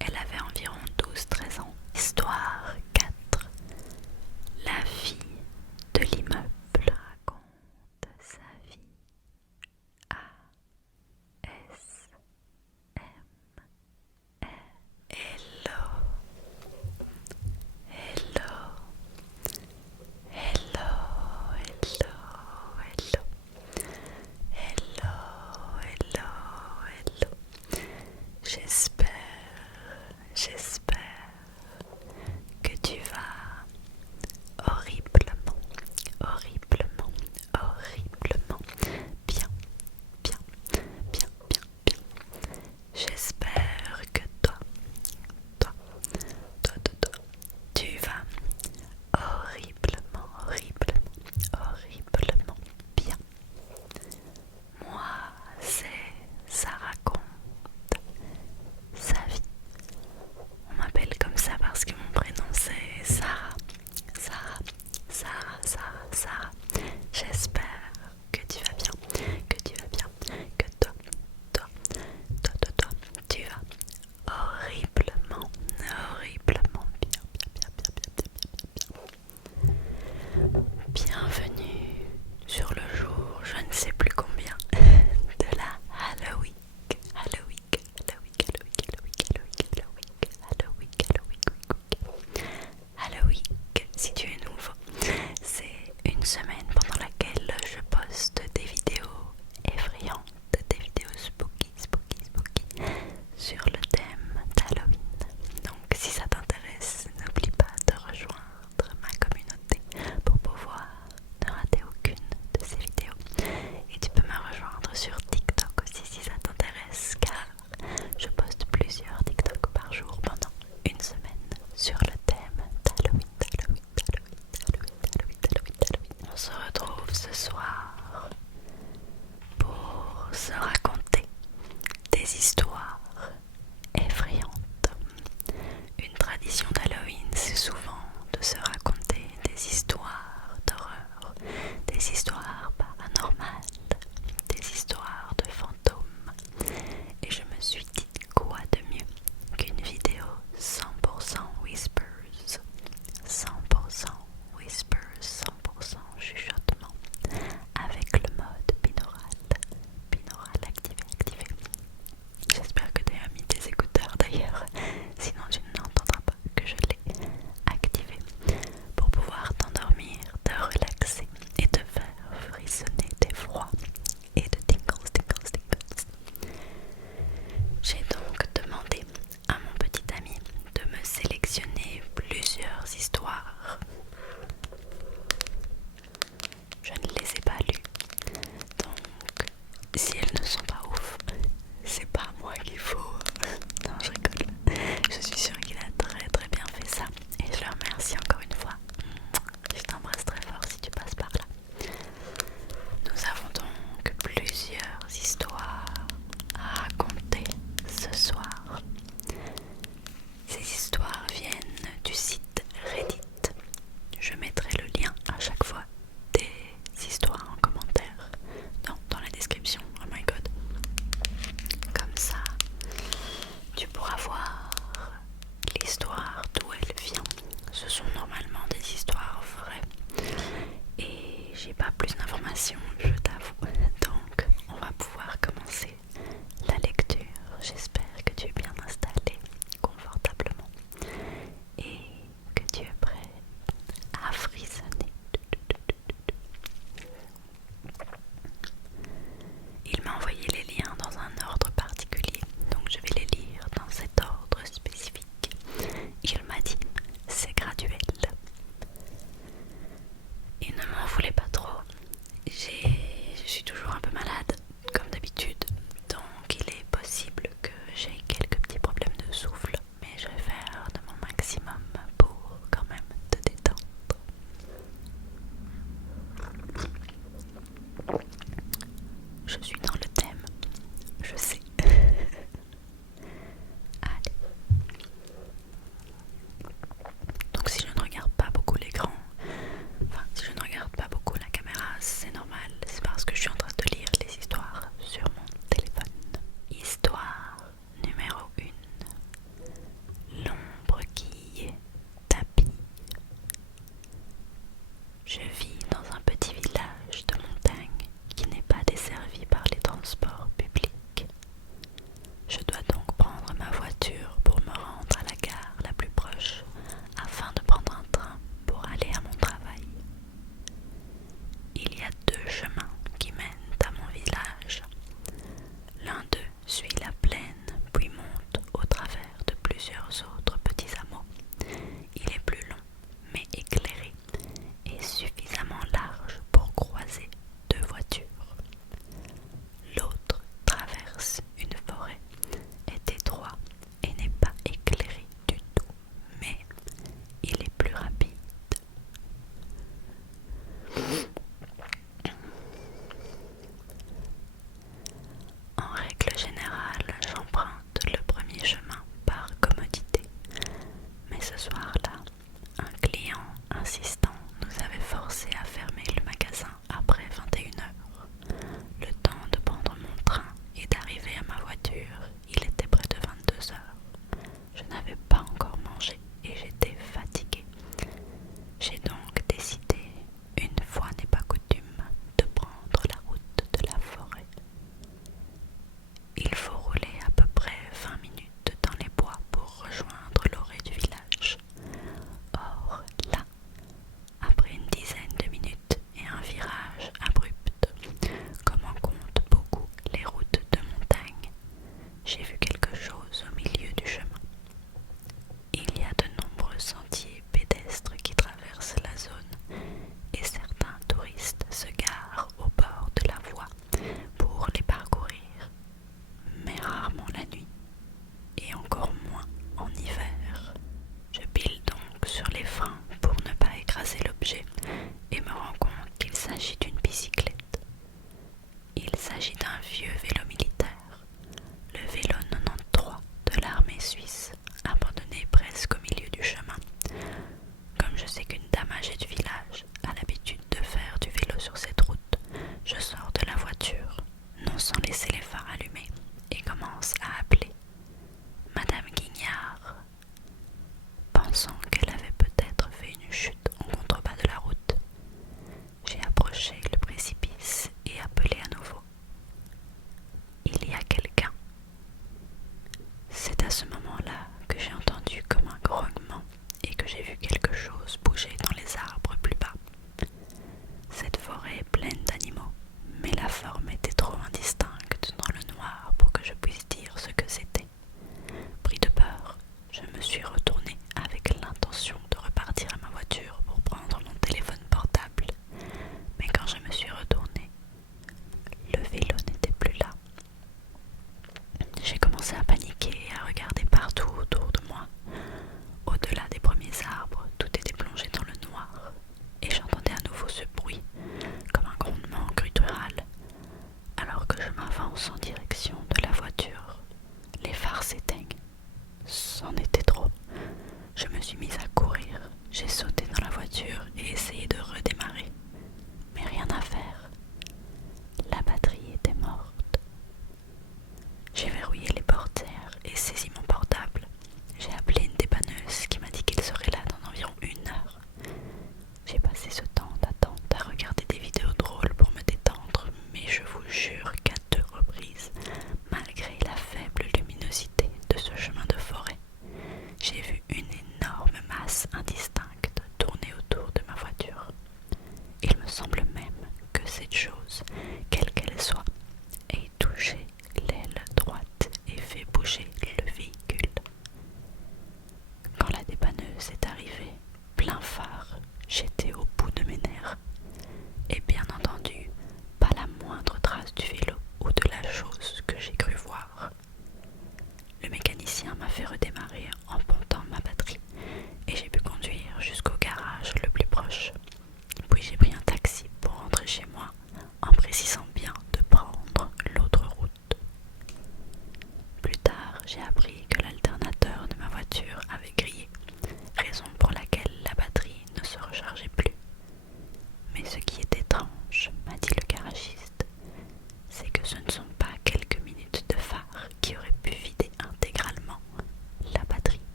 Elle avait environ 12-13 ans. Histoire 4. La fille de l'immeuble raconte sa vie. ASMR. Hello, hello, hello, hello, hello, hello, hello, hello. J'espère plusieurs autres petits hameaux. Il est plus long, mais éclairé, et suffisamment large pour croiser deux voitures. L'autre traverse une forêt, est étroit et n'est pas éclairé du tout, mais il est plus rapide. En règle générale, j'emprunte le premier chemin par commodité, mais ce soir-là, un client insistant nous avait forcés à fermer le magasin après 21h. Le temps de prendre mon train et d'arriver à ma voiture, il était près de 22h. Je n'avais pas encore mangé et j'étais fatiguée. J'ai donc décidé, une fois n'est pas coutume, de prendre la route de la forêt. Il faut rouler à peu près 20 minutes dans les bois pour rejoindre l'orée du village. Or, là, après une dizaine de minutes et un virage abrupt, comme en comptent beaucoup les routes de montagne, j'ai vu quelque chose au milieu du chemin.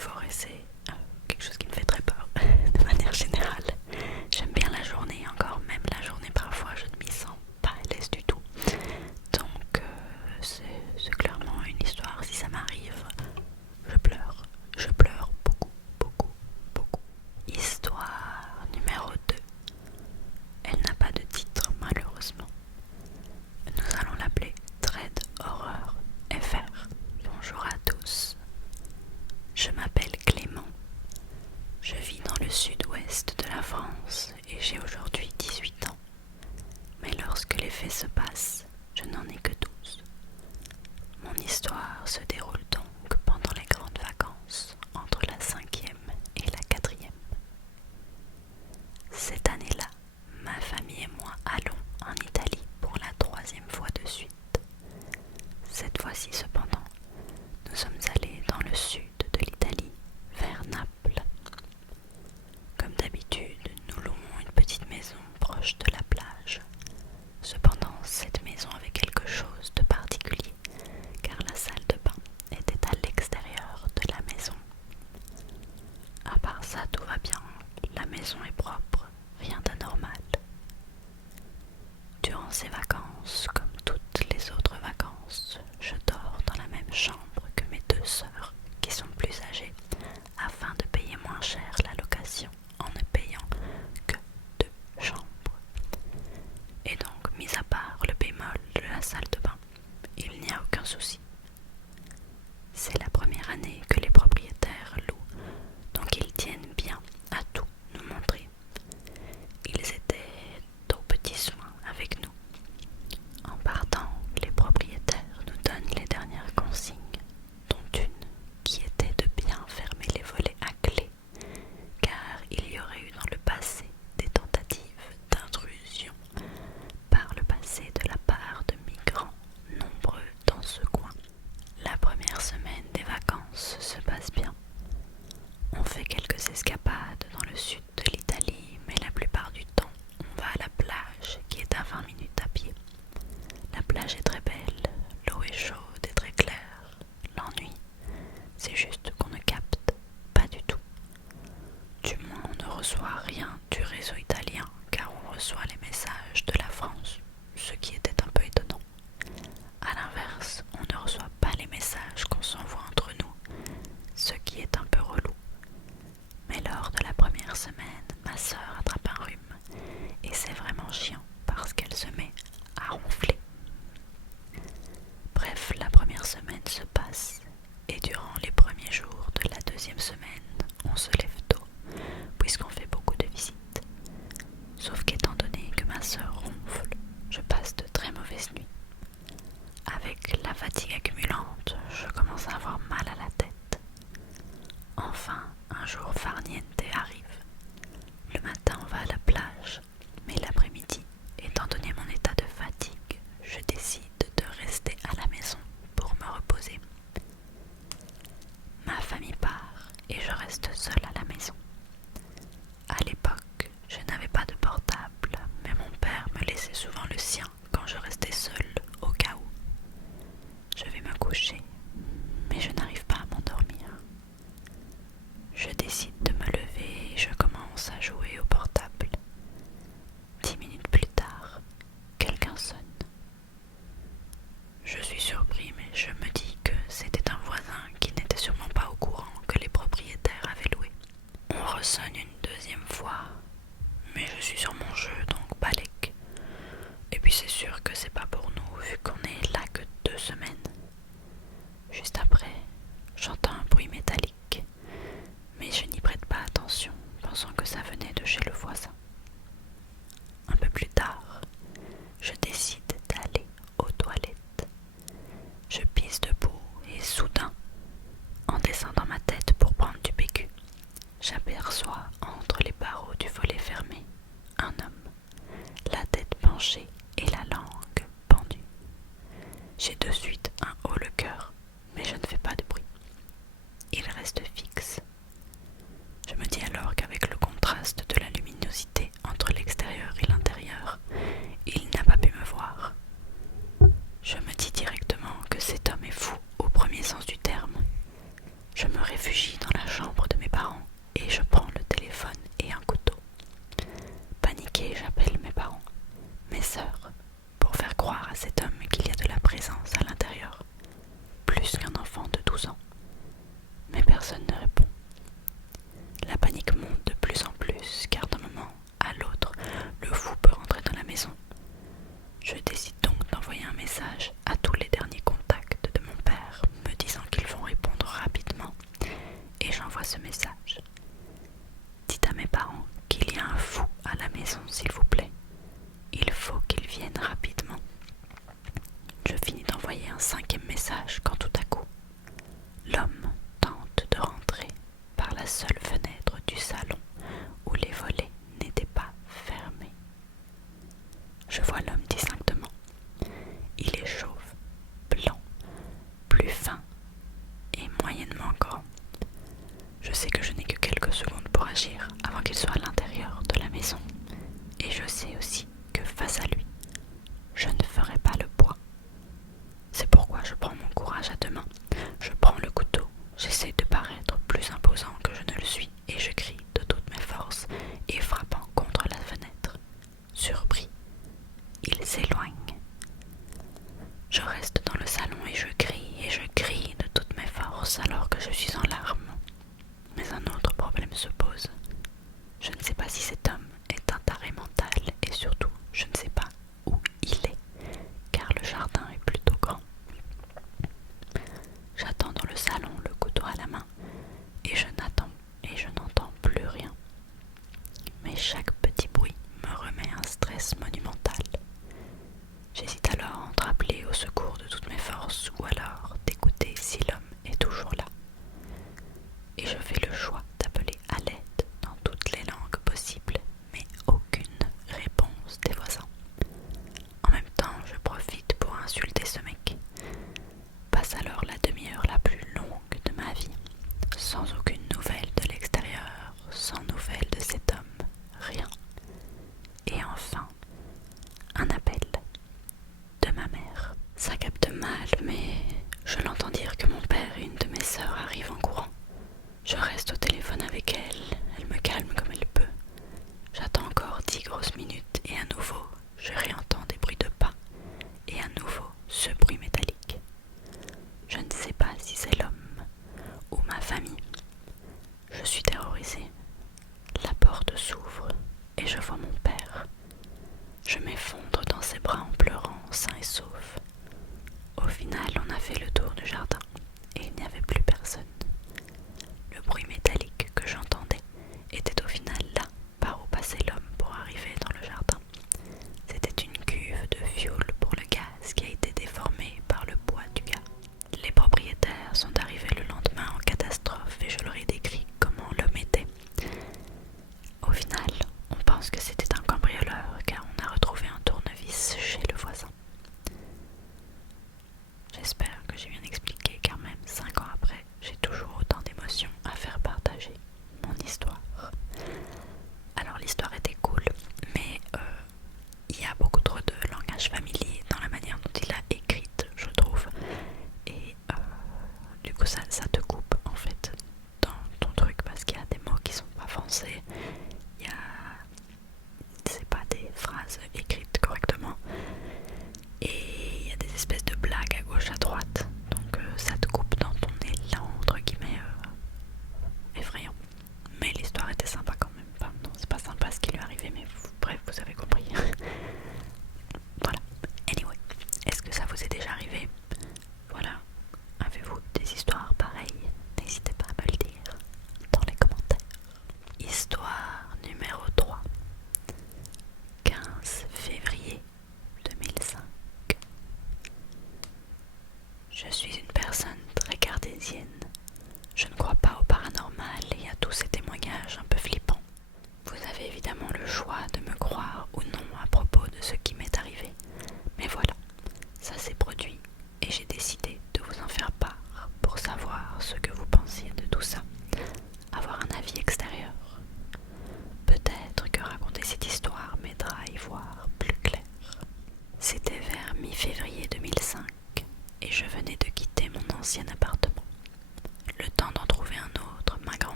forêt, c'est quelque chose qui me fait très peur de manière générale. J'aime bien la journée, encore même la journée parfois je ne m'y sens pas à l'aise du tout. Donc c'est clairement une histoire, si ça m'arrive, je pleure beaucoup, beaucoup, beaucoup. Histoire numéro 2. Elle n'a pas de titre malheureusement. Nous allons l'appeler Dread Horror FR. Bonjour à tous. Je m'appelle Clément. Je vis dans le sud-ouest de la France et j'ai aujourd'hui 18 ans. Mais lorsque les faits se passent, je n'en ai que 12. Mon histoire se déroule donc pendant les grandes vacances, entre la 5e et la 4e. Cette année-là, ma famille et moi allons en Italie pour la 3e fois de suite. Cette fois-ci cependant, nous sommes allés dans le sud de l'Italie, vers Naples. Comme d'habitude, nous louons une petite maison proche de la plage. Cependant, cette maison avait quelque chose de particulier, car la salle de bain était à l'extérieur de la maison. À part ça, tout va bien, la maison est propre, rien d'anormal. Durant ces vacances, comme toutes les autres vacances, je dors dans la même chambre que mes 2 sœurs, qui sont plus âgées, afin de payer moins cher la location en ne payant que 2 chambres. Et donc, mis à part le bémol de la salle de bain, il n'y a aucun souci. C'est la première année que les propriétaires louent, donc ils tiennent bien à tout nous montrer. Ils étaient aux petits soins avec nous. En partant, les propriétaires nous donnent les dernières consignes, dont une qui était de bien fermer les volets à clé, car il y aurait eu dans le passé des tentatives d'intrusion par le passé de la part de migrants nombreux dans ce coin. La première semaine des vacances se passe bien. On fait quelques escapades dans le sud de l'Italie, mais la plupart du temps, on va à la plage qui est à 20 minutes à pied. La plage est très belle, l'eau est chaude et très claire. L'ennui, c'est juste qu'on ne capte pas du tout. Du moins, on ne reçoit rien du réseau italien, car on reçoit les messages de la France, ce qui était un peu étonnant. A l'inverse, on ne reçoit pas les messages qu'on s'envoie entre nous, ce qui est un peu relou. Mais lors de la première semaine, ma sœur attrape un rhume, et c'est vraiment chiant parce qu'elle se met à ronfler. Bref, la première semaine se passe, et durant les premiers jours de la 2e semaine, on se lève tôt, puisqu'on fait beaucoup de visites. Sauf qu'étant donné que ma sœur ronfle, je passe de très mauvaises nuits. Avec la fatigue accumulante, je commence à avoir mal à la tête. Enfin, un jour farniente arrive. Le matin, on va à la plage, mais l'après-midi, étant donné mon état de fatigue, je décide de rester à la maison pour me reposer. Ma famille part et je reste seule à la maison. À l'époque, je n'avais pas de portable, mais mon père me laissait souvent le sien quand je restais seule, au cas où. Je vais me coucher, mais je n'arrive pas à m'endormir. Je décide de me lever et je commence à jouer au portable. 10 minutes plus tard, quelqu'un sonne. Je suis surpris, mais je me dis que c'était un voisin qui n'était sûrement pas au courant que les propriétaires avaient loué. On ressonne une 2e fois, mais je suis sur mon jeu, donc balèque. Et puis c'est sûr que c'est pas pour nous, vu qu'on est là que 2 semaines. Juste après, j'entends un bruit métallique, mais je n'y prête pas attention, pensant que ça venait de chez le voisin. Un peu plus tard, je décide d'aller aux toilettes. Je pisse debout et soudain, en descendant ma tête pour prendre du PQ, j'aperçois entre les barreaux du volet fermé un homme, la tête penchée et la langue pendue. J'ai de suite un haut le cœur, mais je ne fais pas de bruit. Il reste fixe. Je me dis alors qu'avec le contraste de la luminosité entre l'extérieur et l'intérieur, il n'a pas pu me voir. Je me dis directement que cet homme est fou au premier sens du terme. Je me réfugie dans la chambre et je prends le téléphone et un couteau. Paniquée, j'appelle mes parents, mes sœurs, pour faire croire à cet homme qu'il y a de la présence à l'intérieur, plus qu'un enfant de 12 ans. Mais personne ne répond. La panique monte de plus en plus, car d'un moment à l'autre, le fou peut rentrer dans la maison. Je décide donc d'envoyer un message à tous les derniers contacts de mon père, me disant qu'ils vont répondre rapidement, et j'envoie ce message. Dites à mes parents qu'il y a un fou à la maison, s'il vous plaît. Il faut qu'ils viennent rapidement. Je finis d'envoyer un 5e message quand tout à coup, l'homme tente de rentrer par la seule fenêtre du salon où les volets n'étaient pas fermés. Je vois l'homme distinctement. Il est chauve, blanc, plus fin et moyennement grand. Je sais que je n'ai que quelques secondes pour agir avant qu'il soit à l'intérieur de la maison. Et je sais aussi que face à lui, je ne ferai pas le poids. C'est pourquoi je prends mon courage à deux mains. Je prends le couteau, j'essaie de paraître plus imposant que je ne le suis et je crie de toutes mes forces et frappant contre la fenêtre. Surpris, il s'éloigne. Je reste dans le salon et je crie de toutes mes forces alors que je suis en larmes. Mais un autre problème se pose. Je ne sais pas si cet homme est un taré mental et surtout, je ne sais pas où il est, car le jardin est plutôt grand. J'attends dans le salon, le couteau à la main, et je n'entends plus rien. Mais chaque petit bruit me remet un stress monumental. J'hésite alors entre appeler au secours de toutes mes forces ou alors d'écouter si l'homme est toujours là. Et je fais le choix d'appeler à l'aide dans toutes les langues possibles, mais aucune réponse des voisins. En même temps, je profite pour insulter ce mec. Passe alors la demi-heure la plus longue de ma vie, sans aucune nouvelle de l'extérieur, sans nouvelle de cet homme, rien. Et enfin, un appel de ma mère. Ça capte mal, mais je l'entends dire que mon père et une de mes sœurs arrivent en courant. Je reste au téléphone avec elle, elle me calme comme elle peut. J'attends encore 10 grosses minutes et à nouveau, je réentends des bruits de pas et à nouveau ce bruit métallique. Je ne sais pas si c'est l'homme ou ma famille. Je suis terrorisée. La porte s'ouvre et je vois mon père. Je m'effondre dans ses bras en pleurant, sain et sauf. Au final, on a fait le tour du jardin et il n'y avait plus personne. Le bruit métallique que j'entendais était au final là, par où passait l'homme pour arriver dans le jardin. C'était une cuve de fioul pour le gaz qui a été déformée par le poids du gars. Les propriétaires sont arrivés le lendemain en catastrophe et je leur ai décrit comment l'homme était. Au final, on pense que c'était un cambrioleur car on a retrouvé un tournevis chez le voisin.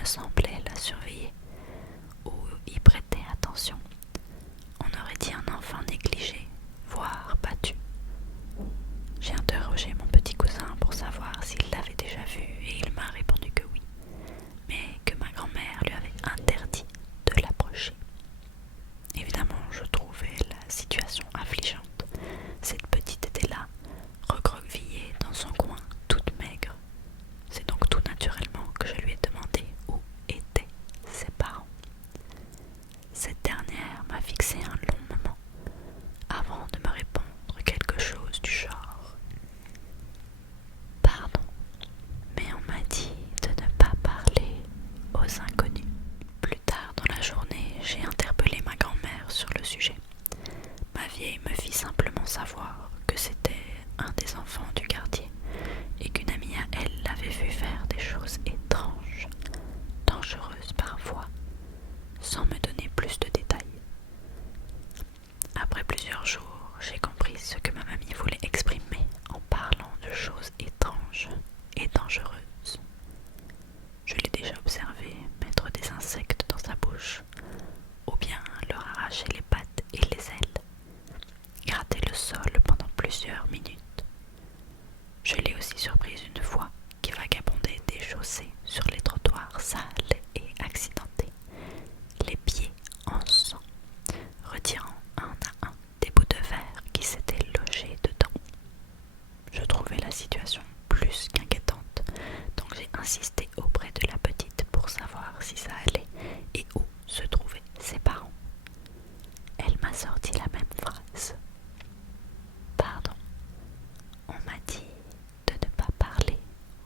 ne semblait la surveiller ou y prêter attention. On aurait dit un enfant négligé, voire battu. J'ai interrogé mon petit cousin pour savoir s'il l'avait déjà vu et il m'a répondu que oui, mais que ma grand-mère lui avait interdit de l'approcher. Évidemment, je trouvais la situation affligeante. Cette petite était là, recroquevillée dans son coin, toute maigre. C'est donc tout naturellement que je lui ai demandé où étaient ses parents. Cette dernière m'a fixé un long moment avant de me répondre quelque chose du genre: Pardon, mais on m'a dit de ne pas parler aux inconnus. Plus tard dans la journée, j'ai interpellé ma grand-mère sur le sujet. Ma vieille me fit simplement savoir que c'était un des enfants du quartier et qu'une amie à elle l'avait vu faire des choses étranges, dangereuses parfois, sans me donner plus de détails. Après plusieurs jours, j'ai compris ce que ma mamie voulait exprimer en parlant de choses étranges et dangereuses. Je l'ai déjà observé mettre des insectes dans sa bouche, ou bien leur arracher les pattes et les ailes, gratter le sol pendant plusieurs minutes. Je l'ai aussi surprise une fois qui vagabondait déchaussée sur les trottoirs sales et accidentés, les pieds en sang, retirant un à un des bouts de verre qui s'étaient logés dedans. Je trouvais la situation plus qu'inquiétante, donc j'ai insisté auprès de la petite pour savoir si ça allait et où se trouvaient ses parents. Elle m'a sorti la même phrase. Pardon, on m'a dit de ne pas parler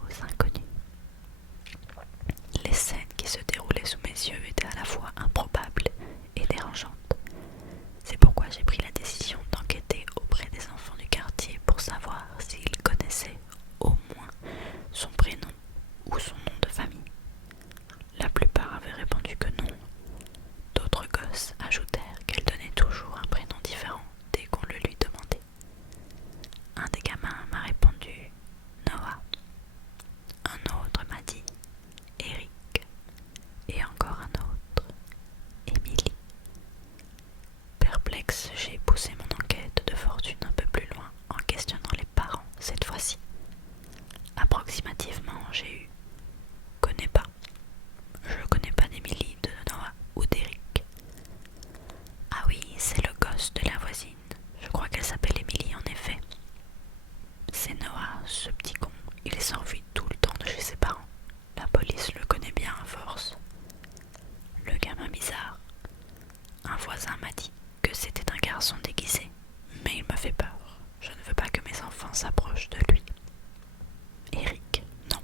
aux inconnus. Les scènes qui se déroulaient sous mes yeux étaient à la fois improbables et dérangeantes. C'est pourquoi j'ai pris la décision d'enquêter auprès des enfants du quartier pour savoir s'ils connaissaient au moins son prénom ou son nom de famille. La plupart avaient répondu que non. D'autres gosses ajoutèrent qu'elle donnait toujours un prénom différent dès qu'on le lui demandait. Un des gamins m'a répondu Noah. Un autre m'a dit Eric. Et encore un autre Émilie. Perplexe, j'ai poussé mon enquête de fortune un peu plus loin en questionnant les parents cette fois-ci. Approximativement, j'ai eu connais pas. Je connais pas d'Émilie, de Noah ou d'Eric. Ah oui, c'est le gosse de la voisine. Je crois qu'elle s'appelle Émilie en effet. C'est Noah, ce petit con. Il s'enfuit tout le temps de chez ses parents. La police le connaît bien à force. Le gamin bizarre. Un voisin m'a dit que c'était un garçon déguisé, mais il me fait peur. Je ne veux pas que mes enfants s'approchent de lui. Eric, non.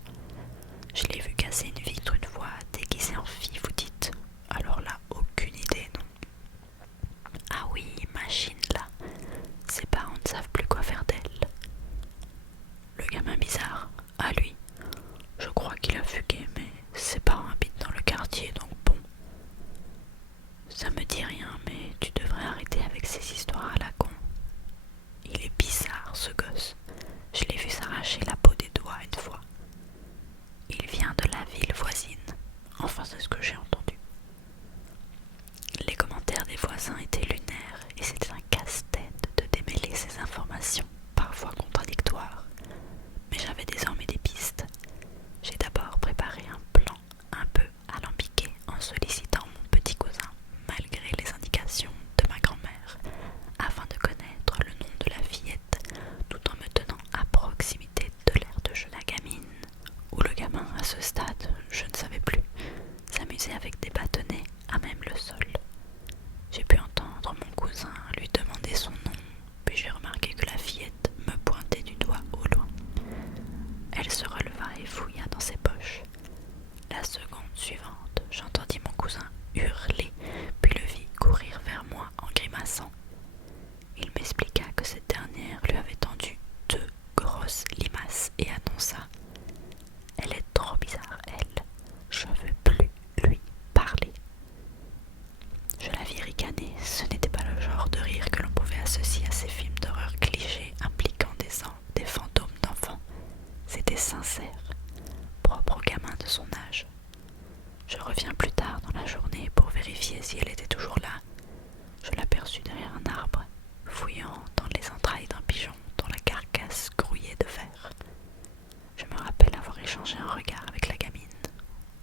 Je l'ai vu casser une vitre une fois, déguisé en fille, vous dites. Alors là, aucune idée, non. Ah oui, machine là. Ses parents ne savent plus quoi faire d'elle. Le gamin bizarre, à lui. Je crois qu'il a fugué, mais ses parents habitent dans le quartier, donc bon. Ça me dit rien, mais tu devrais arrêter avec ces histoires à la con. Il est bizarre, ce gosse. Je l'ai vu s'arracher la peau des doigts une fois. Il vient de la ville voisine. Enfin, c'est ce que j'ai entendu. Les commentaires des voisins étaient lunaires et c'était un casse-tête de démêler ces informations, parfois contradictoires. Mais j'avais désormais des pistes. J'ai d'abord préparé un plan un peu alambiqué en sollicitant mon petit cousin, malgré les indications de ma grand-mère, afin de connaître le nom de la fillette, tout en me tenant à proximité de l'aire de jeu. La gamine ou le gamin à ce stade, je ne savais plus. Ça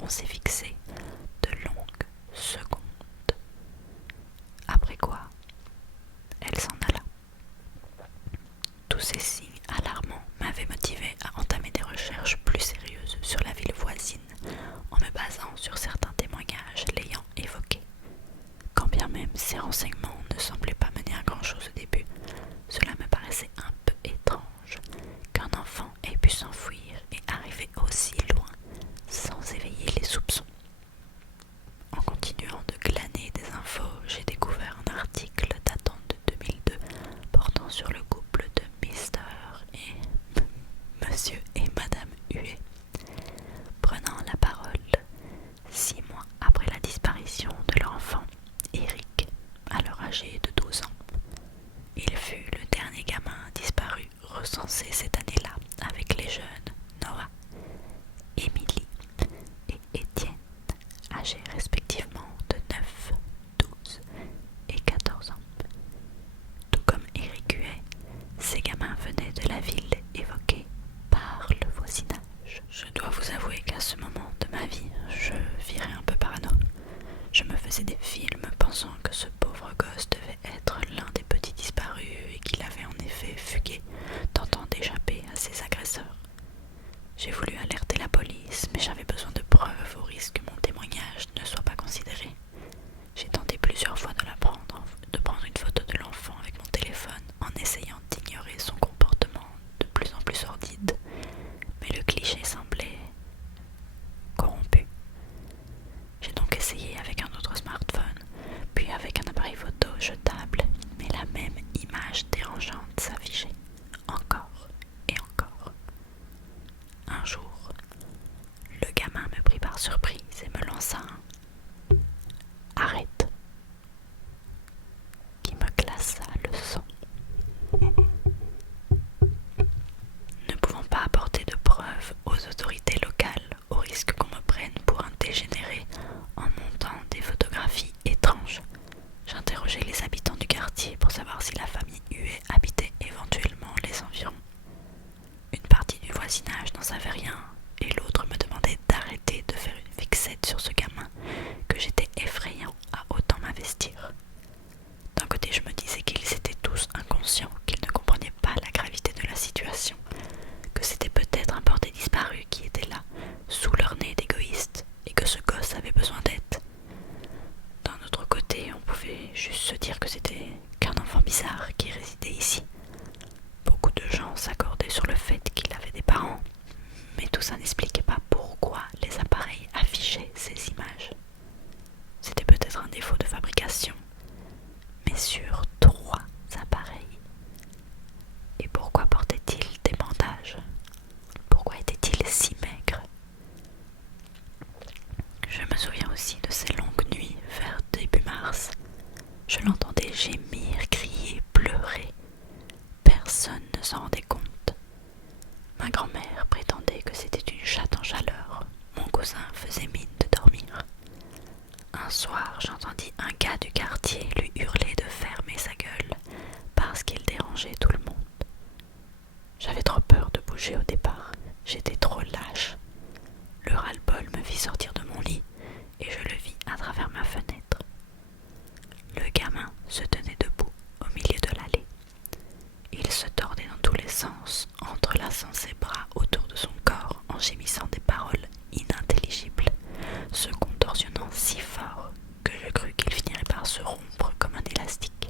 on s'est fixé de longues secondes. Après quoi, elle s'en alla. Tous ces signes alarmants m'avaient motivé à entamer des recherches plus sérieuses sur la ville voisine en me basant sur certains témoignages l'ayant évoqué. Quand bien même ces renseignements ne semblaient pas mener à grand chose au début, cela me paraissait un peu étrange qu'un enfant ait pu s'enfuir et arriver aussi loin sans éveiller les soupçons. En continuant de glaner des infos, j'ai découvert un article datant de 2002 portant sur le couple de Mr. et Monsieur et Madame Huet. Prenant la parole 6 mois après la disparition de leur enfant, Eric, alors âgé de 12 ans. Il fut le dernier gamin disparu recensé cette année-là avec les jeunes Noah, Émilie et Étienne, âgés respectivement de 9, 12 et 14 ans. Tout comme Eric Huet, ces gamins venaient de la ville évoquée par le voisinage. Je dois vous avouer qu'à ce moment de ma vie, je virais un peu parano. Je me faisais des films pensant que ce pauvre gosse devait être l'un des petits disparus et qu'il avait en effet fugué, tentant d'échapper à ses agresseurs. J'ai voulu alerter la police, mais j'avais besoin de preuves au risque que mon témoignage ne soit pas considéré. J'ai tenté plusieurs fois de prendre une photo de l'enfant avec mon téléphone en essayant d'ignorer son comportement de plus en plus sordide, mais le cliché semblait corrompu. J'ai donc essayé avec un autre smartphone, puis avec un appareil photo jetable, mais la même image dérangeante s'affichait encore et encore. Un jour, le gamin me prit par surprise et me lança un « Arrête !» qui me glaça le sang. Ne pouvant pas apporter de preuves aux autorités locales, au risque qu'on me prenne pour un dégénéré en montant des photographies étranges, j'interrogeai les habitants du quartier pour savoir si la famille Huet habitait éventuellement les environs. Une partie du voisinage n'en savait rien et l'autre me demandait d'arrêter de faire une fixette sur ce gamin que j'étais effrayant à autant m'investir. D'un côté, je me disais qu'ils étaient tous inconscients, qu'ils ne comprenaient pas la gravité de la situation, que c'était peut-être un porté disparu qui était là, sous leur nez d'égoïste, et que ce gosse avait besoin d'aide. D'un autre côté, on pouvait juste se dire que c'était qu'un enfant bizarre qui résidait ici. Beaucoup de gens s'accordaient sur le fait qu'il avait des parents, mais tout ça n'expliquait pas pourquoi les appareils affichaient ces images. C'était peut-être un défaut de fabrication, mais sur 3 appareils. Et pourquoi portait-il des bandages? Pourquoi était-il si maigre? Je me souviens aussi de ces longues nuits vers début mars. Je l'entendais gémir, crier, pleurer. Personne ne s'en rendait compte. Ma grand-mère prétendait que c'était une chatte en chaleur. Mon cousin faisait mine de dormir. Un soir, j'entendis un gars du quartier lui hurler de fermer sa gueule parce qu'il dérangeait tout le monde. J'avais trop peur de bouger au départ. J'étais trop lâche. Le ras-le-bol me fit sortir de mon lit et je le vis à travers ma fenêtre. Le gamin se tenait debout au milieu de l'allée. Il se tordait dans tous les sens, entrelaçant ses bras autour de son corps en gémissant des paroles inintelligibles, se contorsionnant si fort que je crus qu'il finirait par se rompre comme un élastique.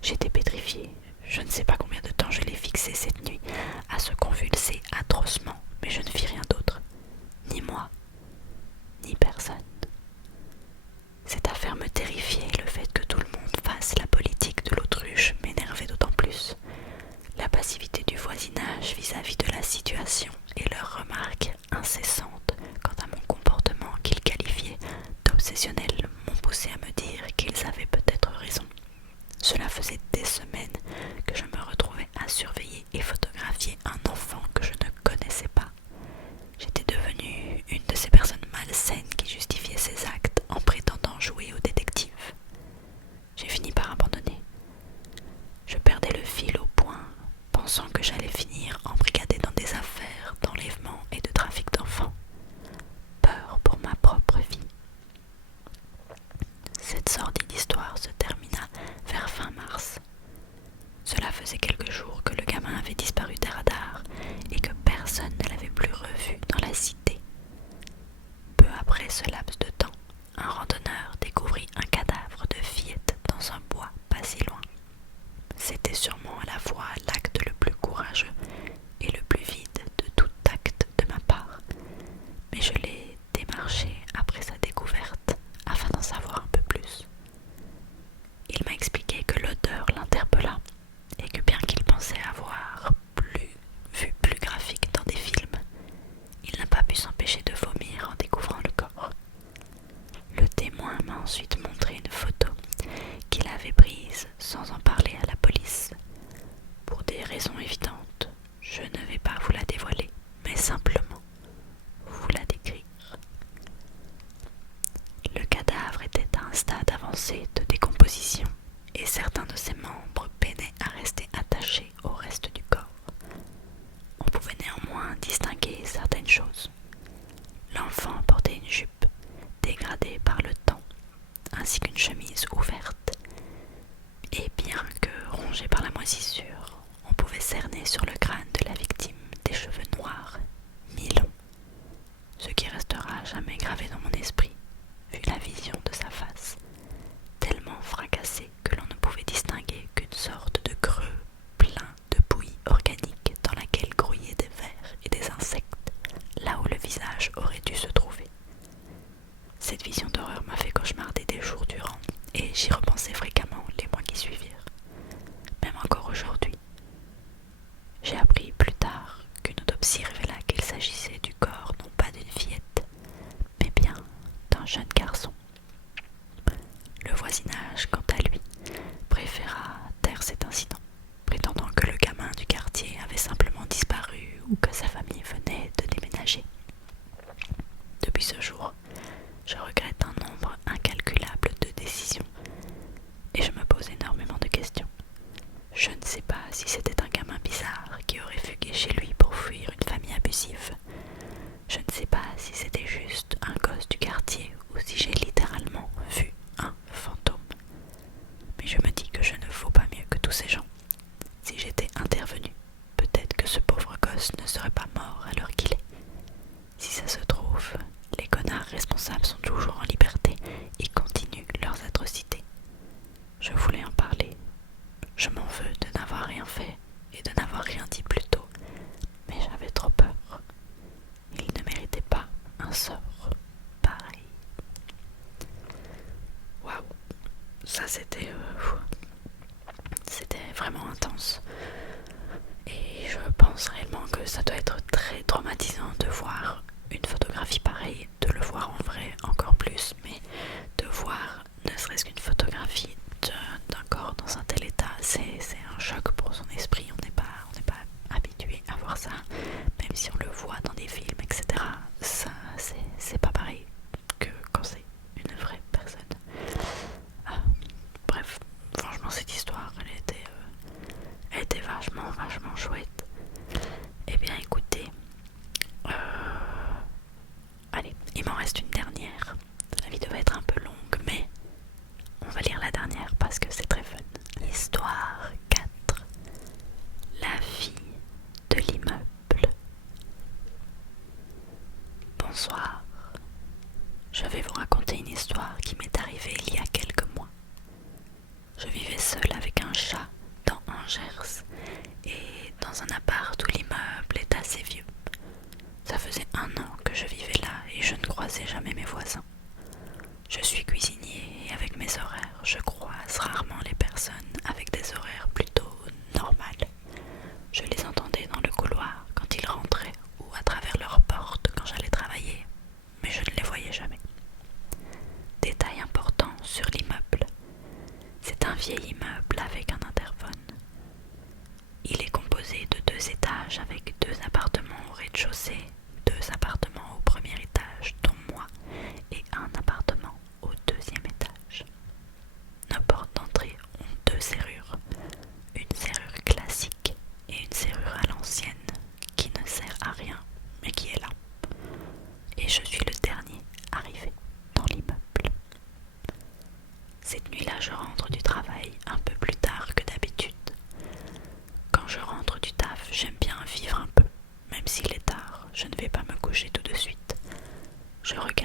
J'étais pétrifiée. Je ne sais pas combien de temps je l'ai fixé cette nuit à se convulser atrocement, mais je ne fis rien d'autre. Ni moi, ni personne. Cette affaire me terrifiait, le fait que tout le monde fasse la politique de l'autruche m'énervait d'autant plus. La passivité du voisinage vis-à-vis de la situation et leurs remarques incessantes quant à mon comportement qu'ils qualifiaient d'obsessionnel m'ont poussé à me dire qu'ils avaient peut-être raison. Cela faisait des semaines que je me retrouvais à surveiller et photographier un enfant que je ne connaissais pas. J'étais devenue une de ces personnes malsaines qui justifient Après ce laps de temps, un randonneur découvrit un cadavre de fillette dans un bois pas si loin. C'était sûrement à la fois l'acte le plus courageux et le plus vide de tout acte de ma part, mais je l'ai démarché après sa découverte afin d'en savoir un peu plus. Il m'a expliqué que l'odeur l'interpella et que bien qu'il pensait avoir vu plus graphique dans des films, il n'a pas pu s'empêcher de vomir en découvrant le corps. Le témoin m'a ensuite montré une photo qu'il avait prise sans en parler à la police. Pour des raisons évidentes, je ne vais pas vous la dévoiler, mais simplement vous la décrire. Le cadavre était à un stade avancé de décomposition et certains de ses membres peinaient à rester attachés au reste du corps. On pouvait néanmoins distinguer certaines choses. L'enfant portait une jupe dégradée par le temps, ainsi qu'une chemise ouverte, et bien que rongée par la moisissure, on pouvait cerner sur le crâne de la victime des cheveux noirs, mi-longs, ce qui restera jamais gravé dans mon esprit, vu la vision de sa face, tellement fracassée que l'on ne pouvait distinguer qu'une sorte de creux plein de bouillie organique dans laquelle grouillaient des vers et des insectes, là où le visage aurait dû se trouver. Cette vision d'horreur m'a fait cauchemarder des jours durant, et j'y repensais fréquemment les mois qui suivirent. Même encore aujourd'hui. J'ai appris plus tard qu'une autopsie révéla qu'il s'agissait du corps non pas d'une fillette, mais bien d'un jeune garçon. Le voisinage, quant à lui, préféra taire cet incident, prétendant que le gamin du quartier avait simplement disparu ou que sa famille venait de déménager. Depuis ce jour, je regrette un nombre incalculable de décisions et je me pose énormément de questions. Je ne sais pas si c'était un gamin bizarre qui aurait fugué chez lui pour fuir une famille abusive. Je ne sais pas si c'était juste un gosse du quartier ou si j'ai littéralement vu un fantôme. Mais je me dis que je ne vaux pas mieux que tous ces gens. Si j'étais intervenue, peut-être que ce pauvre gosse ne serait pas mort à l'heure qu'il est. Si ça se trouve, les connards responsables sont toujours en liberté et continuent leurs atrocités. Je voulais en parler. Je m'en veux de n'avoir rien fait et de n'avoir rien dit plus tôt, mais j'avais trop peur. Il ne méritait pas un sort pareil. Waouh, ça c'était vraiment intense. Et je pense réellement que ça doit être très traumatisant de voir une photographie pareille, de le voir en vrai encore plus, mais de voir ne serait-ce qu'une photographie d'un corps dans un tel état, c'est un choc pour son esprit. On n'est pas habitué à voir ça, même si on le voit dans des films, etc. Ça, c'est pas pareil que quand c'est une vraie personne. Bref, franchement cette histoire, elle était vachement chouette. Eh bien écoutez, allez, il m'en reste une dernière. La vidéo va être un peu longue, mais on va lire la dernière parce que c'est très fun. Histoire 4. La fille de l'immeuble. Bonsoir. Je vais vous raconter une histoire qui m'est arrivée il y a quelques mois. Je vivais seule avec un chat dans Angers et dans un appart où l'immeuble est assez vieux. Ça faisait 1 an que je vivais là et je ne croisais jamais mes voisins. Je suis cuisinier et avec mes horaires, je croise rarement les personnes avec des horaires plutôt normales. Je les entendais dans le couloir quand ils rentraient ou à travers leur porte quand j'allais travailler, mais je ne les voyais jamais. Détail important sur l'immeuble. C'est un vieil immeuble avec un interphone. Il est composé de 2 étages avec 2 appartements au rez-de-chaussée, 2 appartements au premier étage, dont moi, et un appartement au 2e étage. Nos portes d'entrée ont 2 serrures.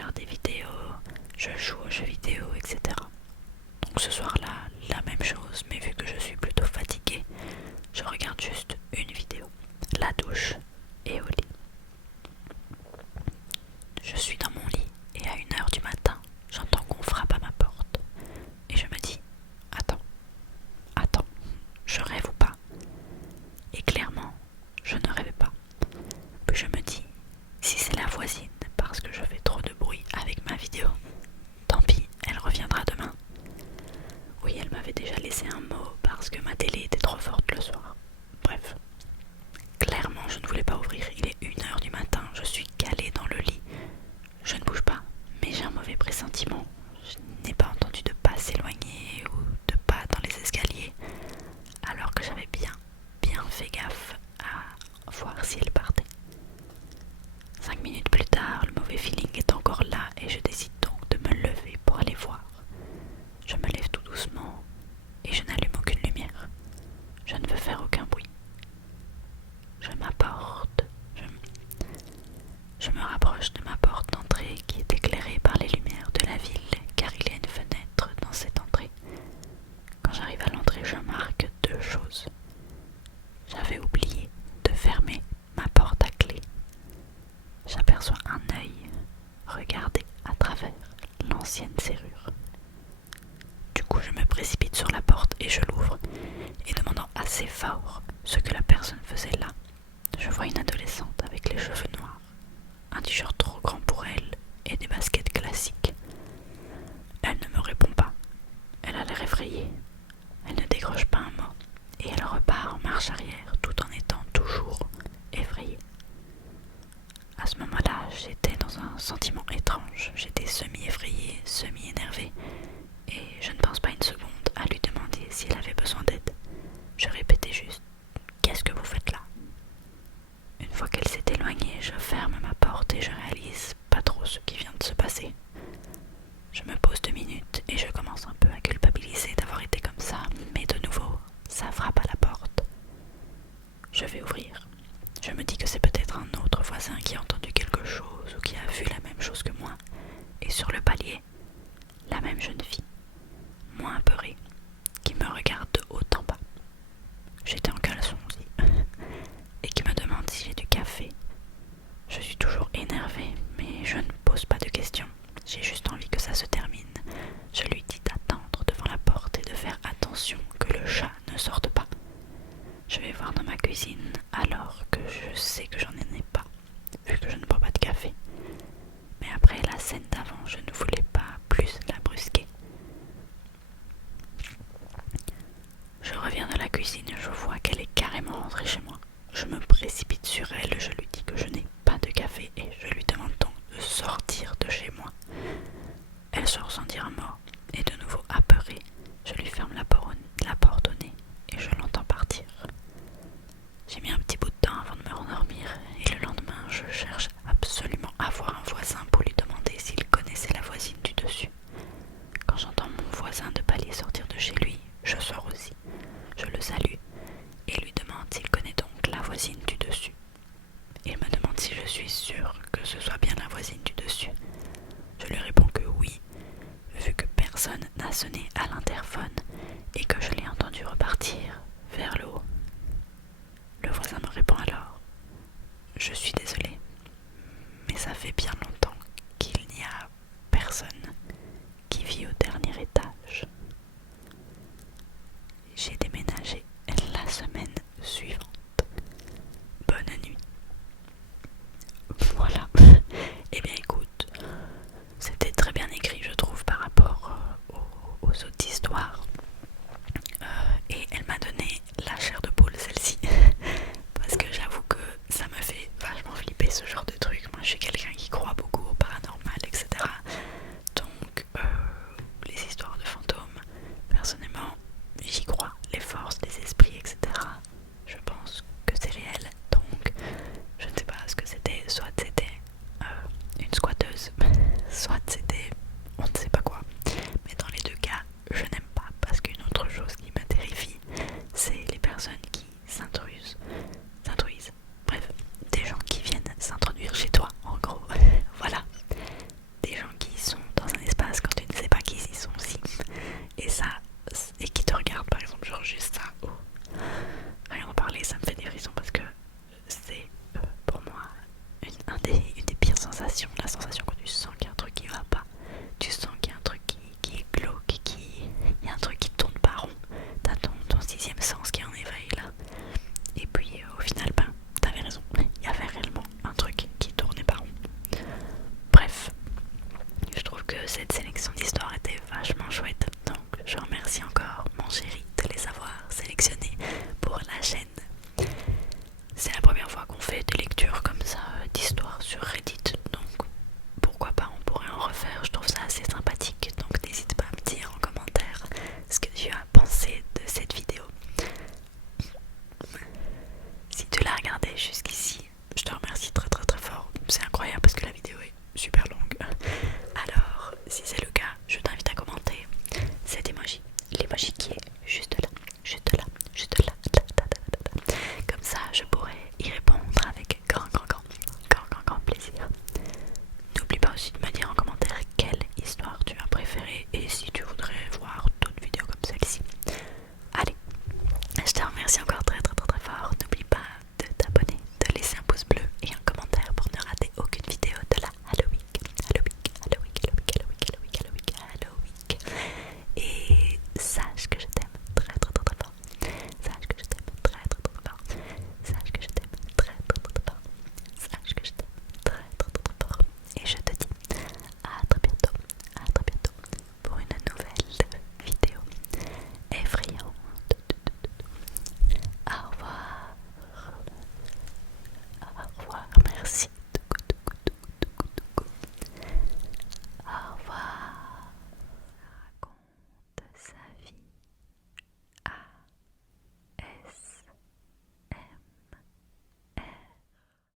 regarde des vidéos, je joue aux jeux vidéo, etc. Donc ce soir-là, la même chose, mais vu que je suis plutôt fatiguée, je regarde juste une vidéo, la douche et au lit. Je suis dans mon lit et à 1 heure du matin, j'entends qu'on frappe à ma porte. Et je me dis, attends, je rêve ou pas? Et clairement, je ne rêvais pas. Puis je me dis, si c'est la voisine parce que je fais trop de bruit avec ma vidéo, tant pis, elle reviendra demain. Oui, elle m'avait déjà laissé un mot parce que ma télé était trop forte le soir. Bref, clairement je ne voulais pas ouvrir, il est 1 heure du matin, je suis calée dans le lit. Je ne bouge pas, mais j'ai un mauvais pressentiment. Je n'ai pas entendu de pas s'éloigner ou de pas dans les escaliers, alors que j'avais bien fait gaffe à voir si elle partait. 5 minutes plus tard, le mauvais feeling est encore là et je décide donc de me lever pour aller voir. Je me lève tout doucement et je n'allume aucune lumière. Je ne veux faire aucun bruit. Je m'apporte, je me rapproche de ma porte d'entrée qui est éclairée par les lumières de la ville car il y a une fenêtre dans cette entrée. Quand j'arrive à l'entrée, je marque 2 choses. J'avais oublié de fermer ma porte à clé. J'aperçois un œil regarder à travers l'ancienne serrure. Du coup, je me précipite sur la porte et je l'ouvre, et demandant assez fort ce que la personne faisait là, je vois une adolescente avec les cheveux noirs, un t-shirt trop grand pour elle et des baskets classiques. Elle ne me répond pas. Elle a l'air effrayée. Elle ne décroche pas un mot et elle repart en marche arrière tout en étant toujours effrayée. À ce moment-là, j'étais dans un sentiment étrange. J'étais semi-effrayée, semi-énervée et je ne pense pas une seconde à lui demander si elle avait besoin d'aide. Je répétais juste « Qu'est-ce que vous faites là ?» Une fois qu'elle s'est éloignée, je ferme ma porte et je réalise pas trop ce qui vient de se passer. Je me pose 2 minutes et je commence un peu à culpabiliser d'avoir été comme ça, mais de nouveau, ça frappe à la porte. Je vais ouvrir. Je me dis que c'est peut-être un autre voisin qui a entendu quelque chose ou qui a vu la même chose que moi. Et sur le palier, la même jeune fille, moins apeurée, qui me regarde de haut en bas. J'étais en caleçon aussi. Et qui me demande si j'ai du café. Je suis toujours énervée, mais je ne pose pas de questions. J'ai juste envie que ça se termine. que cette sélection d'histoires était vachement chouette. Donc je remercie encore mon chéri de les avoir sélectionnés pour la chaîne. C'est la première fois qu'on fait des lectures comme ça d'histoires sur Reddit, donc pourquoi pas, on pourrait en refaire. Je trouve ça assez sympathique, donc n'hésite pas à me dire en commentaire ce que tu as pensé de cette vidéo. Si tu l'as regardé jusqu'ici, je te remercie très très très fort. C'est incroyable parce que la vidéo est super longue. Alors si c'est le cas, je t'invite à commenter cet emoji, l'emoji qui est juste là, juste là, juste là, comme ça je pourrais y répondre avec grand plaisir. N'oublie pas aussi de me dire en commentaire quelle histoire tu as préférée et si tu voudrais voir d'autres vidéos comme celle-ci. Allez, je te remercie encore très très très très fort. N'oublie pas de t'abonner, de laisser un pouce bleu et un commentaire pour ne rater aucune vidéo de la Halloween. Et salut!